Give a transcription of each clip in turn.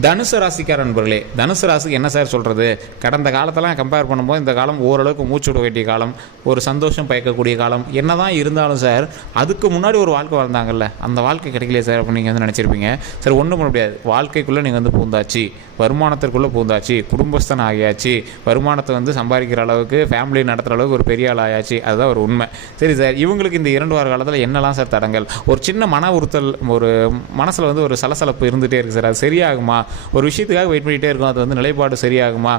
தனுசு ராசிக்கார நண்பர்களே தனுசு ராசிக்கு என்ன சார் சொல்கிறது கடந்த காலத்தெல்லாம் கம்பேர் பண்ணும்போது இந்த காலம் ஓரளவுக்கு மூச்சு விட வேண்டிய காலம் ஒரு சந்தோஷம் பயக்கக்கூடிய காலம் என்ன தான் இருந்தாலும் சார் அதுக்கு முன்னாடி ஒரு வாழ்க்கை வாழ்ந்தாங்கல்ல அந்த வாழ்க்கை கிடைக்கலையே சார் அப்படின்னு நீங்கள் வந்து நினச்சிருப்பீங்க. சார் ஒன்றும் பண்ண முடியாது. வாழ்க்கைக்குள்ளே நீங்கள் வந்து பூந்தாச்சு. வருமானத்திற்குள்ளே பூந்தாச்சு குடும்பஸ்தன் ஆகியாச்சு வருமானத்தை வந்து சம்பாதிக்கிற அளவுக்கு ஃபேமிலி நடத்துகிற அளவுக்கு ஒரு பெரிய ஆள் ஆயாச்சு அதுதான் ஒரு உண்மை. சரி சார் இவங்களுக்கு இந்த இரண்டு வார காலத்தில் என்னெல்லாம் சார் தடங்கள்? ஒரு சின்ன மன உறுத்தல் ஒரு மனசில் வந்து ஒரு சலசலப்பு இருந்துகிட்டே இருக்குது சார். அது சரியாகுமா? ஒரு விஷயத்துக்காக வெயிட் பண்ணிகிட்டே இருக்கும் அது வந்து நிலைப்பாடு சரியாகுமா?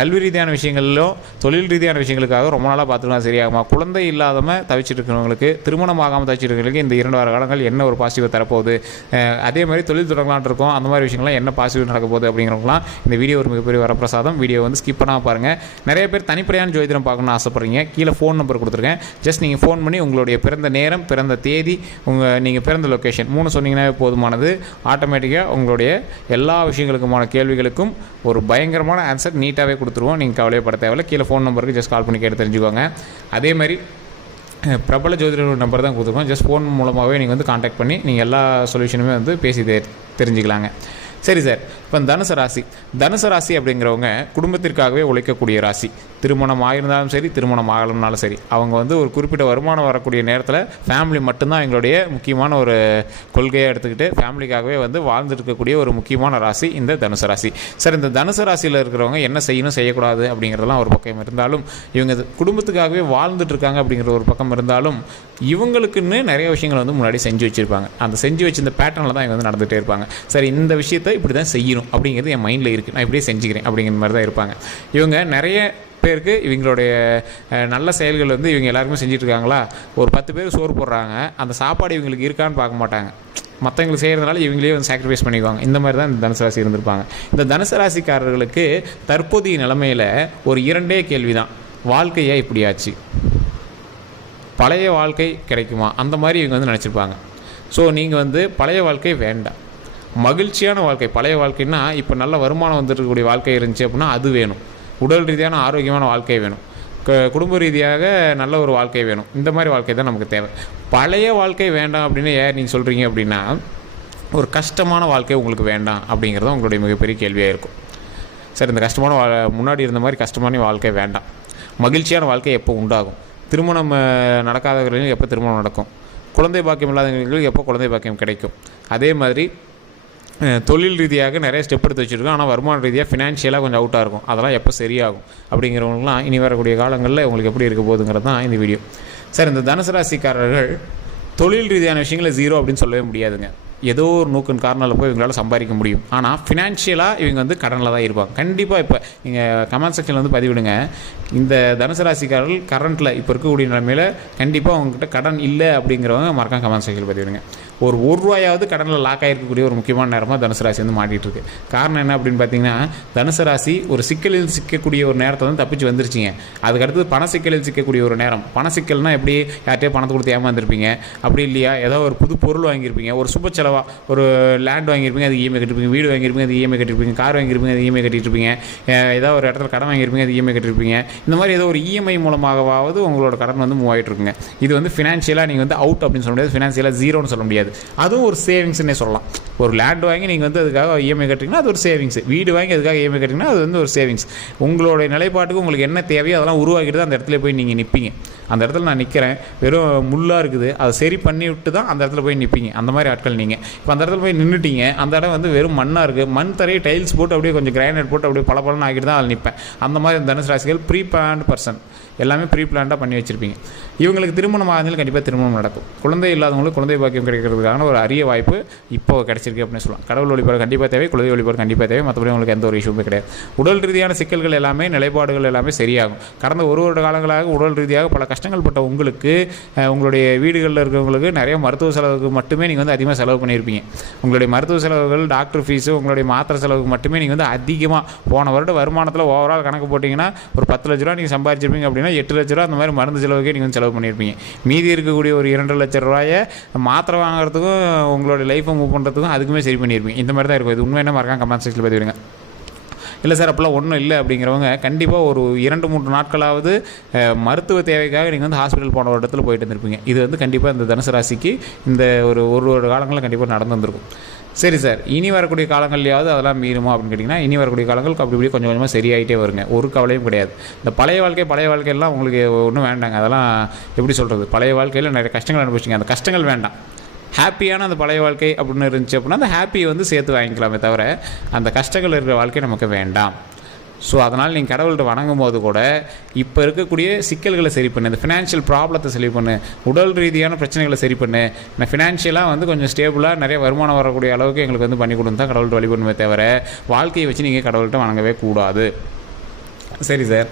கல்வி ரீதியான விஷயங்களிலும் தொழில் ரீதியான விஷயங்களுக்காக ரொம்ப நாளாக பார்த்துக்கலாம் சரியாகுமா? குழந்தை இல்லாதம தவிச்சிட்டு இருக்கிறவங்களுக்கு திருமணம் ஆகாமல் தவிச்சிட்டு இருக்கிறவங்களுக்கு இந்த இரண்டு வார காலங்கள் என்ன ஒரு பாசிட்டிவ் தரப்போகுது? அதே மாதிரி தொழில் தொடங்கலான் இருக்கோம் அந்த மாதிரி விஷயங்கள்லாம் என்ன பாசிட்டிவ் நடக்க போகுது அப்படிங்கிறவங்களாம் இந்த வீடியோ ஒரு மிகப்பெரிய வரப்பிரசாதம். வீடியோ வந்து ஸ்கிப் பண்ணால் பாருங்கள் நிறைய பேர் தனிப்படையான ஜோதிடம் பார்க்கணும்னு ஆசைப்பட்றீங்க. கீழே ஃபோன் நம்பர் கொடுத்துருக்கேன். ஜஸ்ட் நீங்கள் ஃபோன் பண்ணி உங்களுடைய பிறந்த நேரம் பிறந்த தேதி உங்கள் நீங்கள் பிறந்த லொக்கேஷன் மூணு சொன்னீங்கன்னாவே போதுமானது. ஆட்டோமேட்டிக்காக உங்களுடைய எல்லா விஷயங்களுக்குமான கேள்விகளுக்கும் ஒரு பயங்கரமான ஆன்சர் நீட்டாகவே கொடுத்துருவோம். நீங்கள் கவலையப்பட தேவையில்ல. கீழே ஃபோன் நம்பருக்கு ஜஸ்ட் கால் பண்ணி கேட்டு தெரிஞ்சுக்கோங்க. அதே மாதிரி பிரபல ஜோதிடர் நம்பர் தான் கொடுத்துருக்கோம். ஜஸ்ட் ஃபோன் மூலமாகவே நீங்கள் வந்து காண்டாக்ட் பண்ணி நீங்கள் எல்லா சொல்யூஷனுமே வந்து பேசி தெரிஞ்சுக்கலாங்க. சரி சார் இப்போ தனுசு ராசி. தனுசு ராசி அப்படிங்கிறவங்க குடும்பத்திற்காகவே உழைக்கக்கூடிய ராசி. திருமணம் ஆயிருந்தாலும் சரி திருமணம் ஆகலனாலும் சரி. அவங்க வந்து ஒரு குறிப்பிட்ட வருமானம் வரக்கூடிய நேரத்தில் ஃபேமிலி மட்டும்தான் எங்களுடைய முக்கியமான ஒரு கொள்கையை எடுத்துக்கிட்டு ஃபேமிலிக்காகவே வந்து வாழ்ந்துருக்கக்கூடிய ஒரு முக்கியமான ராசி இந்த தனுசு ராசி. சார் இந்த தனுசு ராசியில் இருக்கிறவங்க என்ன செய்யணும் செய்யக்கூடாது அப்படிங்கிறதெல்லாம் ஒரு பக்கம் இருந்தாலும் இவங்க இது குடும்பத்துக்காகவே வாழ்ந்துட்டு இருக்காங்க அப்படிங்கிற ஒரு பக்கம் இருந்தாலும் இவங்களுக்குன்னு நிறைய விஷயங்கள் வந்து முன்னாடி செஞ்சு வச்சுருப்பாங்க. அந்த செஞ்சு வச்சிருந்த பேட்டர்னில் தான் இவங்க வந்து நடந்துகிட்டே இருப்பாங்க. சரி இந்த விஷயத்தை இப்படி தான் செய்யணும். அப்படிங்கிறது என் மைண்டில் இருக்குது நான் இப்படியே செஞ்சுக்கிறேன் அப்படிங்கிற மாதிரி தான் இருப்பாங்க. இவங்க நிறைய பேருக்கு இவங்களுடைய நல்ல செயல்கள் வந்து இவங்க எல்லாருமே செஞ்சுட்டு இருக்காங்களா ஒரு பத்து பேர் சோறு போடுறாங்க. அந்த சாப்பாடு இவங்களுக்கு இருக்கான்னு பார்க்க மாட்டாங்க. மற்றவங்களுக்கு செய்கிறதுனால இவங்களே வந்து சாக்ரிஃபைஸ் பண்ணிக்குவாங்க இந்த மாதிரி தான் இந்த தனுசு ராசி இருந்திருப்பாங்க. இந்த தனுசு ராசிக்காரர்களுக்கு தற்போதைய நிலைமையில் ஒரு இரண்டே கேள்வி தான் வாழ்க்கையே இப்படியாச்சு? பழைய வாழ்க்கை கிடைக்குமா? அந்த மாதிரி இவங்க வந்து நினச்சிருப்பாங்க. ஸோ நீங்கள் வந்து பழைய வாழ்க்கை வேண்டாம். மகிழ்ச்சியான வாழ்க்கை பழைய வாழ்க்கைன்னா இப்போ நல்ல வருமானம் வந்துருக்கக்கூடிய வாழ்க்கை இருந்துச்சு அப்படின்னா அது வேணும். உடல் ரீதியான ஆரோக்கியமான வாழ்க்கை வேணும். குடும்ப ரீதியாக நல்ல ஒரு வாழ்க்கை வேணும். இந்த மாதிரி வாழ்க்கை தான் நமக்கு தேவை. பழைய வாழ்க்கை வேண்டாம் அப்படின்னு ஏன் நீங்கள் சொல்கிறீங்க அப்படின்னா ஒரு கஷ்டமான வாழ்க்கை உங்களுக்கு வேண்டாம் அப்படிங்கிறது உங்களுடைய மிகப்பெரிய கேள்வியாக இருக்கும். சரி இந்த கஷ்டமான வா முன்னாடி இருந்த மாதிரி கஷ்டமான வாழ்க்கை வேண்டாம். மகிழ்ச்சியான வாழ்க்கை எப்போ உண்டாகும்? திருமணம் நடக்காதவர்களுக்கு எப்போ திருமணம் நடக்கும்? குழந்தை பாக்கியம் இல்லாதவங்களுக்கு எப்போ குழந்தை பாக்கியம் கிடைக்கும்? அதே மாதிரி தொழில் ரீதியாக நிறைய ஸ்டெப் எடுத்து வச்சுருக்கோம். ஆனால் வருமான ரீதியாக ஃபினான்ஷியலாக கொஞ்சம் அவுட்டாக இருக்கும். அதெல்லாம் எப்போ சரியாகும் அப்படிங்கிறவங்களாம் இனி வரக்கூடிய காலங்களில் உங்களுக்கு எப்படி இருக்க போகுதுங்கிறது தான் இந்த வீடியோ சார் இந்த தனுசு ராசிக்காரர்கள் தொழில் ரீதியான விஷயங்களை ஜீரோ அப்படின்னு சொல்லவே முடியாதுங்க. ஏதோ ஒரு நோக்கின் காரணத்தில் போய் இவங்களால சம்பாதிக்க முடியும். ஆனால் ஃபினான்ஷியலாக இவங்க வந்து கடனில் தான் இருப்பாங்க. கண்டிப்பாக இப்போ நீங்கள் கமெண்ட் செக்ஷனில் வந்து பதிவிடுங்க. இந்த தனுசு ராசிக்காரர்கள் கரண்ட்டில் இப்போ இருக்கக்கூடிய நிலைமையில் கண்டிப்பாக அவங்ககிட்ட கடன் இல்லை அப்படிங்கிறவங்க மறக்காம கமெண்ட் செக்ஷனில் பதிவிடுங்க. ஒரு ஒரு ரூபாயாவது கடனில் லாக் ஆகிருக்கக்கூடிய ஒரு முக்கியமான நேரமாக தனுசு ராசி வந்து மாட்டிகிட்டு இருக்கு காரணம் என்ன அப்படின்னு பார்த்தீங்கன்னா தனுசு ராசி ஒரு சிக்கலில் சிக்கக்கூடிய ஒரு நேரத்தை வந்து தப்பிச்சு வந்துருச்சிங்க. அதுக்கடுத்து பண சிக்கலில் சிக்கக்கூடிய ஒரு நேரம். பண சிக்கல்னால் எப்படி யார்கிட்டயோ பணத்தை கொடுத்து ஏமாந்துருப்பீங்க அப்படி இல்லையா? ஏதோ ஒரு புது பொருள் வாங்கியிருப்பீங்க. ஒரு சுப செலவாக ஒரு லேண்ட் வாங்கியிருப்பீங்க அது இஎம்ஐ கட்டிருப்பீங்க. வீடு வாங்கியிருப்பீங்க அது இஎம்ஐ கட்டிருப்பீங்க. கார் வாங்கியிருப்பீங்க அது இஎம்ஐ கட்டிருப்பீங்க. ஏதோ ஒரு இடத்துல கடன் வாங்கியிருப்பீங்க அது இஎம்ஐ கட்டிருப்பீங்க. இந்த மாதிரி ஏதோ ஒரு இஎம்ஐ மூலமாகவாவது உங்களோட கடன் வந்து மூவ் ஆகிட்டு இருக்குங்க. இது வந்து ஃபினான்ஷியலாக நீங்கள் வந்து அவுட் அப்படின்னு சொல்ல முடியாது. ஃபினான்ஷியலாக ஜீரோன்னு சொல்ல முடியாது. அதுவும் ஒரு சேவிங்ஸ்னே சொல்லலாம். ஒரு லேண்ட் வாங்கி நீங்கள் வந்து அதுக்காக இஎம்ஐ கட்டிங்கன்னா அது ஒரு சேவிங்ஸ் வீடு வாங்கி அதுக்காக இஎம்ஐ கட்டிங்கன்னா அது வந்து ஒரு சேவிங்ஸ் உங்களுடைய நிலைப்பாட்டுக்கு உங்களுக்கு என்ன தேவையோ அதெல்லாம் உருவாக்கிட்டு தான் அந்த இடத்துல போய் நீங்கள் நிற்பீங்க அந்த இடத்துல நான் நிற்கிறேன் வெறும் முள்ளாக இருக்குது. அதை சரி பண்ணி விட்டு தான் அந்த இடத்துல போய் நிற்பீங்க அந்த மாதிரி ஆட்கள் நீங்கள் இப்போ அந்த இடத்துல போய் நின்றுட்டீங்க அந்த இடம் வந்து வெறும் மண்ணாக இருக்குது மண் தரையை டைல்ஸ் போட்டு அப்படியே கொஞ்சம் கிரைனைட் போட்டு அப்படியே பல பலன்னு ஆகிட்டு தான் அதில் நிற்பேன் அந்த மாதிரி தனுசு ராசிகள் ப்ரீ பிளான்டு பர்சன் எல்லாமே ப்ரீ பிளான்டாக பண்ணி வச்சுருப்பீங்க. இவங்களுக்கு திருமணம் ஆகுதுனால கண்டிப்பாக திருமணம் நடக்கும். குழந்தை இல்லாதவங்களுக்கு குழந்தை பாக்கியம் கிடைக்கிறதுக்கான ஒரு அரிய வாய்ப்பு இப்போ கிடைச்சிருக்கு அப்படின்னு சொல்லலாம். கடவுள் வழிபாடு கண்டிப்பாக தேவை குழந்தை வழிபாடு கண்டிப்பாக தேவை. மற்றபடி உங்களுக்கு எந்த ஒரு இஷ்யூமே கிடையாது. உடல் ரீதியான சிக்கல்கள் எல்லாமே நிலைப்பாடுகள் எல்லாமே சரியாகும். கடந்த ஒரு வருட காலங்களாக உடல் ரீதியாக பல கஷ்டங்கள் பட்ட உங்களுக்கு உங்களுடைய வீடுகளில் இருக்கிறவங்களுக்கு நிறைய மருத்துவ செலவுக்கு மட்டுமே நீங்கள் வந்து அதிகமாக செலவு பண்ணியிருப்பீங்க. உங்களுடைய மருத்துவ செலவுகள் டாக்டர் ஃபீஸு உங்களுடைய மாத்திரை செலவுக்கு மட்டுமே நீங்கள் வந்து அதிகமாக போன வருட வருமானத்தில் ஓவரால் கணக்கு போட்டிங்கன்னா ஒரு பத்து லட்ச ரூபா நீங்கள் சம்பாதிச்சிருப்பீங்க அப்படின்னு எட்டு லட்ச ரூபா அந்த மாதிரி மருந்து செலவுக்கே நீங்கள் வந்து செலவு பண்ணியிருப்பீங்க. மீதி இருக்கக்கூடிய ஒரு இரண்டு லட்ச ரூபாயை மாத்திரை வாங்குறதுக்கும் உங்களோட லைஃப்பை மூவ் பண்ணுறதுக்கும் அதுக்குமே சரி பண்ணியிருப்பீங்க. இந்த மாதிரி தான் இருக்கும். இது உண்மை என்ன மறக்காம கமெண்ட் செக்ஷனில் பதிவிடுங்க. இல்லை சார் அப்போல்லாம் ஒன்றும் இல்லை அப்படிங்கிறவங்க கண்டிப்பாக ஒரு இரண்டு மூன்று நாட்களாவது மருத்துவ தேவைக்காக நீங்கள் வந்து ஹாஸ்பிட்டல் போன ஒரு இடத்துல போயிட்டு இருந்திருப்பீங்க. இது வந்து கண்டிப்பாக இந்த தனுசு ராசிக்கு இந்த ஒரு ஒரு ஒரு காலங்களில் கண்டிப்பாக நடந்து வந்திருக்கும். சரி சார் இனி வரக்கூடிய காலங்கள்லையாவது அதெல்லாம் மீறுமா அப்படின்னு கேட்டிங்கன்னா இனி வரக்கூடிய காலங்கள் அப்படி இப்படி கொஞ்சம் கொஞ்சமாக சரியாயிட்டே வருங்க. ஒரு கவலையும் கிடையாது. இந்த பழைய வாழ்க்கை பழைய வாழ்க்கையெல்லாம் உங்களுக்கு ஒன்றும் வேண்டாங்க. அதெல்லாம் எப்படி சொல்கிறது பழைய வாழ்க்கையில் நிறைய கஷ்டங்கள் அனுபவிச்சிங்க. அந்த கஷ்டங்கள் வேண்டாம். ஹாப்பியான அந்த பழைய வாழ்க்கை அப்படின்னு இருந்துச்சு அப்படின்னா அந்த ஹாப்பியை வந்து சேர்த்து வாங்கிக்கலாமே தவிர அந்த கஷ்டங்கள் இருக்கிற வாழ்க்கை நமக்கு வேண்டாம். ஸோ அதனால் நீங்கள் கடவுள்கிட்ட வணங்கும் போது கூட இப்போ இருக்கக்கூடிய சிக்கல்களை சரி பண்ணு இந்த ஃபினான்ஷியல் ப்ராப்ளத்தை சரி பண்ணு உடல் ரீதியான பிரச்சனைகளை சரி பண்ணு நான் ஃபினான்ஷியலாக வந்து கொஞ்சம் ஸ்டேபிளாக நிறைய வருமானம் வரக்கூடிய அளவுக்கு எங்களுக்கு வந்து பண்ணி கொடுத்தா கடவுள்கிட்ட வழிபண்ணுமே தவிர வாழ்க்கையை வச்சு நீங்கள் கடவுள்கிட்ட வணங்கவே கூடாது. சரி சார்.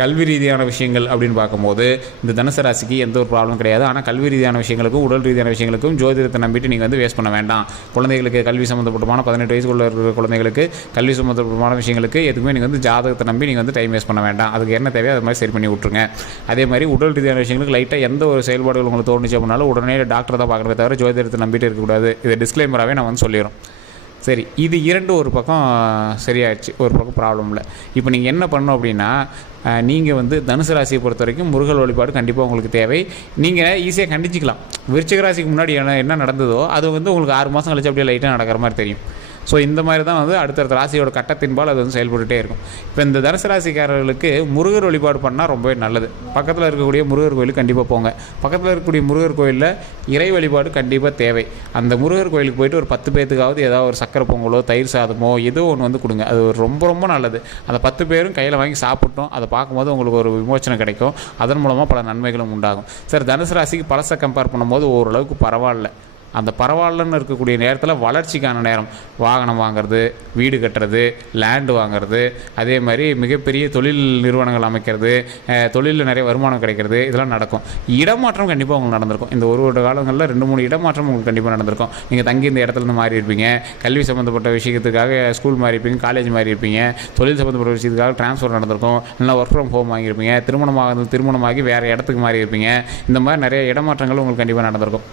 கல்வி ரீதியான விஷயங்கள் அப்படின்னு பார்க்கும்போது இந்த தனுசு ராசிக்கு எந்த ஒரு ப்ராப்ளம் கிடையாது. ஆனால் கல்வி ரீதியான விஷயங்களுக்கும் உடல் ரீதியான விஷயங்களுக்கும் ஜோதிடத்தை நம்பிட்டு நீங்கள் வந்து வேஸ்ட் பண்ண வேண்டாம். குழந்தைகளுக்கு கல்வி சம்மந்தப்பட்டமான பதினெட்டு வயசுக்குள்ள இருக்கிற குழந்தைகளுக்கு கல்வி சம்மந்தப்பட்டமான விஷயங்களுக்கு எதுவுமே நீங்கள் வந்து ஜாதகத்தை நம்பி நீங்கள் வந்து டைம் வேஸ்ட் பண்ண வேண்டாம். அதுக்கு என்ன தேவையோ அது மாதிரி சரி பண்ணி விட்ருங்க அதே மாதிரி உடல் ரீதியான விஷயங்களுக்கு லைட்டாக எந்த ஒரு செயல்பாடுகள் உங்களுக்கு தோணுச்சு அப்படின்னாலும் உடனே டாக்டர் தான் பார்க்குறத தவிர ஜோதிடத்தை நம்பிட்டு இருக்கக்கூடாது. இது டிஸ்க்ளைமராகவே நான் வந்து சொல்லிடுறோம். சரி இது இரண்டு ஒரு பக்கம் சரியாயிடுச்சு ஒரு பக்கம் ப்ராப்ளம் இல்லை இப்போ நீங்கள் என்ன பண்ணணும் அப்படின்னா நீங்கள் வந்து தனுசு ராசியை பொறுத்த வரைக்கும் முருகல் வழிபாடு கண்டிப்பாக உங்களுக்கு தேவை. நீங்கள் ஈஸியாக கண்டிச்சிக்கலாம். விருச்சிக ராசிக்கு முன்னாடி என்ன என்ன நடந்ததோ அது வந்து உங்களுக்கு ஆறு மாதம் கழிச்சு அப்படியே லைட்டாக நடக்கிற மாதிரி தெரியும். ஸோ இந்த மாதிரி தான் வந்து அடுத்தடுத்த ராசியோட கட்டத்தின்பால் அது வந்து செயல்பட்டுகிட்டே இருக்கும். இப்போ இந்த தனுசு ராசிக்காரர்களுக்கு முருகர் வழிபாடு பண்ணால் ரொம்பவே நல்லது. பக்கத்தில் இருக்கக்கூடிய முருகர் கோயிலுக்கு கண்டிப்பாக போங்க. பக்கத்தில் இருக்கக்கூடிய முருகர் கோயிலில் இறை வழிபாடு கண்டிப்பாக தேவை. அந்த முருகர் கோயிலுக்கு போயிட்டு ஒரு பத்து பேர்த்துக்காவது ஏதாவது ஒரு சக்கரை பொங்கலோ தயிர் சாதமோ ஏதோ ஒன்று வந்து கொடுங்க. அது ரொம்ப ரொம்ப நல்லது. அந்த பத்து பேரும் கையில் வாங்கி சாப்பிட்டோம். அதை பார்க்கும்போது உங்களுக்கு ஒரு விமோச்சனம் கிடைக்கும். அதன் மூலமாக பல நன்மைகளும் உண்டாகும். சார் தனுசு ராசிக்கு பழசை கம்பேர் பண்ணும்போது ஓரளவுக்கு பரவாயில்ல. அந்த பரவாயில்லன்னு இருக்கக்கூடிய நேரத்தில் வளர்ச்சிக்கான நேரம். வாகனம் வாங்குறது வீடு கட்டுறது லேண்டு வாங்குறது அதே மாதிரி மிகப்பெரிய தொழில் நிறுவனங்கள் அமைக்கிறது தொழிலில் நிறைய வருமானம் கிடைக்கிறது இதெல்லாம் நடக்கும். இடமாற்றம் கண்டிப்பாக உங்களுக்கு நடந்திருக்கும். இந்த ஒரு ஒரு காலங்களில் ரெண்டு மூணு இடமாற்றம் உங்களுக்கு கண்டிப்பாக நடந்திருக்கும். நீங்கள் தங்கி இந்த இடத்துல இருந்து மாறி இருப்பீங்க. கல்வி சம்மந்தப்பட்ட விஷயத்துக்காக ஸ்கூல் மாறி இருப்பீங்க காலேஜ் மாறி இருப்பீங்க. தொழில் சம்மந்தப்பட்ட விஷயத்துக்காக ட்ரான்ஸ்ஃபர் நடந்திருக்கும். இல்லை ஒர்க் ஃப்ரம் ஹோம் வாங்கியிருப்பீங்க. திருமணமாக திருமணமாகி வேறு இடத்துக்கு மாறி இருப்பீங்க. இந்த மாதிரி நிறைய இடமாற்றங்கள் உங்களுக்கு கண்டிப்பாக நடந்திருக்கும்.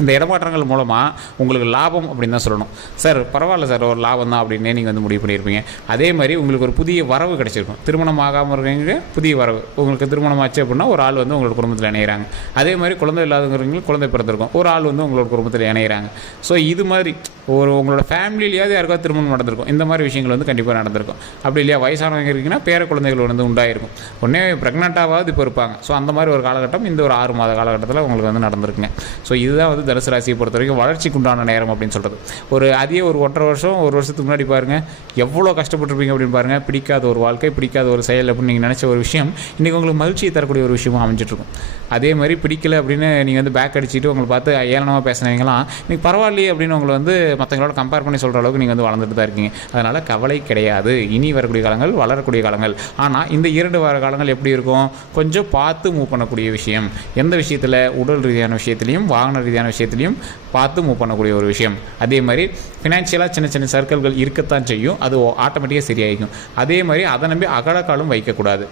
இந்த இடமாற்றங்கள் மூலமாக உங்களுக்கு லாபம் அப்படின்னு தான் சொல்லணும். சார் பரவாயில்ல சார் ஒரு லாபம் தான் அப்படின்னே நீங்கள் வந்து முடிவு பண்ணியிருப்பீங்க. அதே மாதிரி உங்களுக்கு ஒரு புதிய வரவு கிடச்சிருக்கும். திருமணம் ஆகாமல் இருக்கிறவங்க புதிய வரவு. உங்களுக்கு திருமணம் ஆச்சு அப்படின்னா ஒரு ஆள் வந்து உங்களோட குடும்பத்தில் இணையிறாங்க. அதே மாதிரி குழந்தை இல்லாதவங்களுக்கு குழந்தை பிறந்திருக்கும். ஒரு ஆள் வந்து உங்களோட குடும்பத்தில் இணையிறாங்க. ஸோ இது மாதிரி ஒரு உங்களோட ஃபேமிலியிலேயாவது யாருக்காவது திருமணம் நடந்திருக்கும். இந்த மாதிரி விஷயங்கள் வந்து கண்டிப்பாக நடந்திருக்கும். அப்படி இல்லையா? வயசானவங்க இருக்கீங்கன்னா பேர குழந்தைகள் வந்து உண்டாயிருக்கும். உடனே ப்ரெக்னெண்ட்டாவது இப்போ இருப்பாங்க. ஸோ அந்த மாதிரி ஒரு காலகட்டம் இந்த ஒரு ஆறு மாத காலகட்டத்தில் உங்களுக்கு வந்து நடந்திருக்குங்க. ஸோ இதுதான் வந்து தனுசு ராசியை பொறுத்த வரைக்கும் வளர்ச்சிக்கு உண்டான நேரம் அப்படின்னு சொல்கிறது ஒரு அதே ஒரு ஒன்றரை வருஷம் ஒரு வருஷத்துக்கு முன்னாடி பாருங்கள் எவ்வளோ கஷ்டப்பட்டுருப்பீங்க அப்படின்னு பாருங்கள் பிடிக்காத ஒரு வாழ்க்கை பிடிக்காத ஒரு செயல் அப்படின்னு நீங்கள் நினச்ச ஒரு விஷயம் இன்றைக்கி உங்களுக்கு மகிழ்ச்சியை தரக்கூடிய ஒரு விஷயமாக அமைஞ்சிட்ருக்கும் அதே மாதிரி பிடிக்கல அப்படின்னு நீங்கள் வந்து பேக் அடிச்சுட்டு உங்களை பார்த்து ஏளனமாக பேசினவங்களாம் இன்றைக்கி பரவாயில்லையே அப்படின்னு உங்களை வந்து மற்றவங்களோட கம்பேர் பண்ணி சொல்கிற அளவுக்கு நீங்கள் வந்து வளர்ந்துட்டு தான் இருக்கீங்க. அதனால் கவலை கிடையாது. இனி வரக்கூடிய காலங்கள் வளரக்கூடிய காலங்கள். ஆனால் இந்த இரண்டு வார காலங்கள் எப்படி இருக்கும்? கொஞ்சம் பார்த்து மூவ் பண்ணக்கூடிய விஷயம். எந்த விஷயத்தில்? உடல் ரீதியான விஷயத்துலையும் வாகன ரீதியான விஷயம் விஷயத்துலையும் பார்த்து மூவ் பண்ணக்கூடிய ஒரு விஷயம். அதே மாதிரி ஃபினான்ஷியலாக சின்ன சின்ன சர்க்கிள்கள் இருக்கத்தான் செய்யும். அது ஆட்டோமேட்டிக்காக சரியாயிக்கும். அதே மாதிரி அதை நம்பி அகலக்காலும் வைக்கக்கூடாது.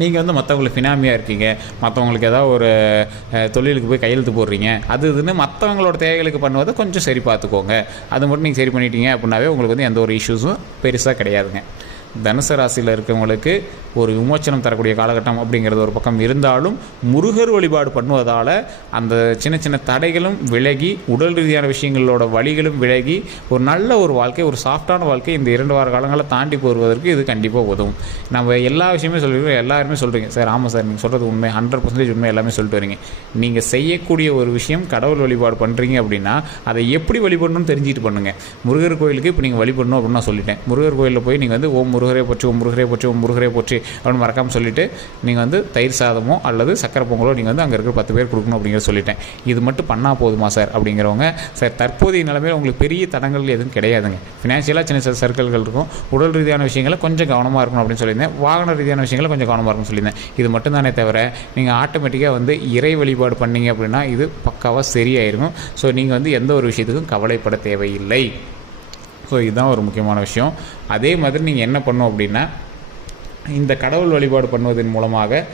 நீங்கள் வந்து மற்றவங்களுக்கு ஃபினாமியாக இருக்கீங்க. மற்றவங்களுக்கு ஏதாவது ஒரு தொழிலுக்கு போய் கையெழுத்து போடுறீங்க. அது இதுன்னு மற்றவங்களோட தேவைகளுக்கு பண்ணுவதை கொஞ்சம் சரி பார்த்துக்கோங்க. அது மட்டும் நீங்கள் சரி பண்ணிட்டீங்க அப்படின்னாவே உங்களுக்கு வந்து எந்த ஒரு இஷ்யூஸும் பெருசாக கிடையாதுங்க. தனுசு ராசியில் இருக்கிறவங்களுக்கு ஒரு விமோச்சனம் தரக்கூடிய காலகட்டம் அப்படிங்கிறது ஒரு பக்கம் இருந்தாலும் முருகர் வழிபாடு பண்ணுவதால் அந்த சின்ன சின்ன தடைகளும் விலகி உடல் ரீதியான விஷயங்களோட வழிகளும் விலகி ஒரு நல்ல ஒரு வாழ்க்கை ஒரு சாஃப்டான வாழ்க்கை இந்த இரண்டு வார காலங்களை தாண்டி போடுவதற்கு இது கண்டிப்பாக உதவும். நம்ம எல்லா விஷயமே சொல்லிருக்கோம் எல்லாருமே சொல்கிறீங்க சார் ஆமாம் சார் நீங்கள் சொல்கிறது உண்மை ஹண்ட்ரட் பர்சன்டேஜ் உண்மை எல்லாமே சொல்லிட்டு வரீங்க. நீங்கள் செய்யக்கூடிய ஒரு விஷயம் கடவுள் வழிபாடு பண்ணுறீங்க அப்படின்னா அதை எப்படி வழிபடணும்னு தெரிஞ்சுட்டு பண்ணுங்கள் முருகர் கோயிலுக்கு இப்போ நீங்கள் வழிபடணும் அப்படின்னு நான் சொல்லிட்டேன். முருகர் கோயிலில் போய் நீங்கள் வந்து ஓம் முருகரே போச்சு ஓம் முருகரே போச்சு ஓம் முருகரே போச்சு அப்படின்னு மறக்காமல் சொல்லிவிட்டு நீங்கள் வந்து தயிர் சாதமோ அல்லது சக்கரை பொங்கலோ நீங்கள் வந்து அங்கே இருக்கிற பத்து பேர் கொடுக்கணும் அப்படிங்கிற சொல்லிட்டேன். இது மட்டும் பண்ணால் போதுமா சார் அப்படிங்கிறவங்க? சார் தற்போதைய நிலைமையில் உங்களுக்கு பெரிய தடங்கள் எதுவும் கிடையாதுங்க. ஃபினான்ஷியலாக சின்ன சின்ன சர்க்கிள்கள் இருக்கும். உடல் ரீதியான விஷயங்களை கொஞ்சம் கவனமாக இருக்கணும் அப்படின்னு சொல்லியிருந்தேன். வாகன ரீதியான விஷயங்களை கொஞ்சம் கவனமாக இருக்கணும்னு சொல்லியிருந்தேன். இது மட்டும் தானே தவிர நீங்கள் ஆட்டோமேட்டிக்காக வந்து இறை வழிபாடு பண்ணீங்க அப்படின்னா இது பக்காவாக சரியாயிருக்கும். ஸோ நீங்கள் வந்து எந்த ஒரு விஷயத்துக்கும் கவலைப்பட தேவையில்லை. ஸோ இதுதான் ஒரு முக்கியமான விஷயம். அதே மாதிரி நீங்கள் என்ன பண்ணணும் அப்படின்னா இந்த கடவுள் வழிபாடு பண்ணுவதன் மூலமாக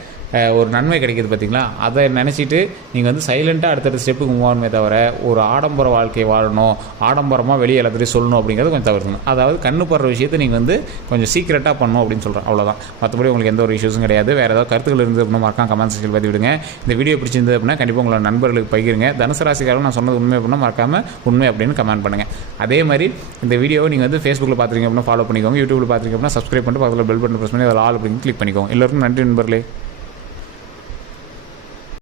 ஒரு நன்மை கிடைக்கிது பார்த்தீங்களா அதை நினச்சிட்டு நீங்கள் வந்து சைலண்ட்டாக அடுத்தடுத்த ஸ்டெப்புக்கு மூவ் ஆகணுமே தவிர ஒரு ஆடம்பர வாழ்க்கையை வாழணும் ஆடம்பரமாக வெளியே எல்லாத்தையும் சொல்லணும் அப்படிங்கிறது கொஞ்சம் தவிர்க்கணும் அதாவது கண்ணு படுற விஷயத்தை நீங்கள் வந்து கொஞ்சம் சீக்கிரட்டாக பண்ணணும் அப்படின்னு சொல்கிறேன் அவ்வளோதான் மற்றபடி உங்களுக்கு எந்த ஒரு இஷ்யூஸும் கிடையாது. வேறு ஏதாவது கருத்துக்கள் இருந்து அப்படின்னா மறக்காம கமெண்ட் செக்ஷன் பற்றி விடுங்க இந்த வீடியோ பிடிச்சிருந்தது அப்படின்னா கண்டிப்பாக உங்களோட நண்பர்களுக்கு பகிருங்க. தனுசு ராசிக்காரங்க நான் சொன்னது உண்மை அப்படின்னா மறக்காமல் உண்மை அப்படின்னு கமெண்ட் பண்ணுங்கள் அதே மாதிரி இந்த வீடியோவை நீங்கள் வந்து ஃபேஸ்புக்கில் பார்த்துருக்கீங்க அப்படின்னா ஃபாலோ பண்ணிக்கோங்க. யூடியூப்பில் பார்த்துருக்கீங்க அப்படின்னா சப்ஸ்கிரைப் பண்ணிட்டு பக்கத்தில் பெல் பட்டன் ப்ரெஸ் பண்ணி அதில் ஆல் அப்படின்னு கிளிக் பண்ணிக்கோங்க. எல்லாருக்கும் நன்றி நண்பர்களே.